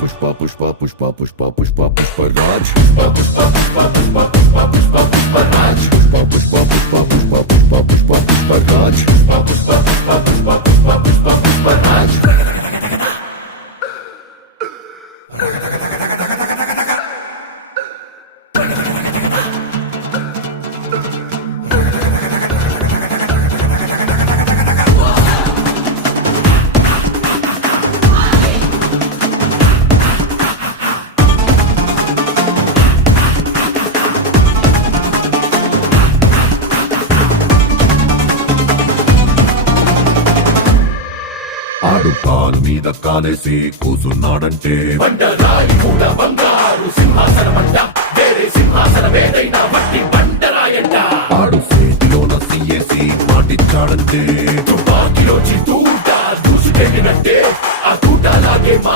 పుష్ప పుష్ప పుష్ప పుష్ప పుష్ప పుష్పరాజ్ పుష్ప పుష్ప పుష్ప పుష్ప పుష్ప పుష్ప పుష్పరాజ్ పుష్ప పుష్ప పుష్ప పుష్ప పుష్ప పుష్ప పుష్పరాజ్ పుష్ప పుష్ప పుష్ప పుష్ప పుష్ప పుష్ప పుష్పరాజ్ ఆడు కాలు మీద కాలేసి కూసున్నాడంటే బండరాయి మూల బంగారు సింహాసనమంట వేరే సింహాసనమేదైనా మట్టి బండరాయంట ఆడు చేతిలోన సీఏసి మాటిచ్చాడంటే తుపాకిలో దూసుకెళ్ళినట్టే ఆ తూటలాగే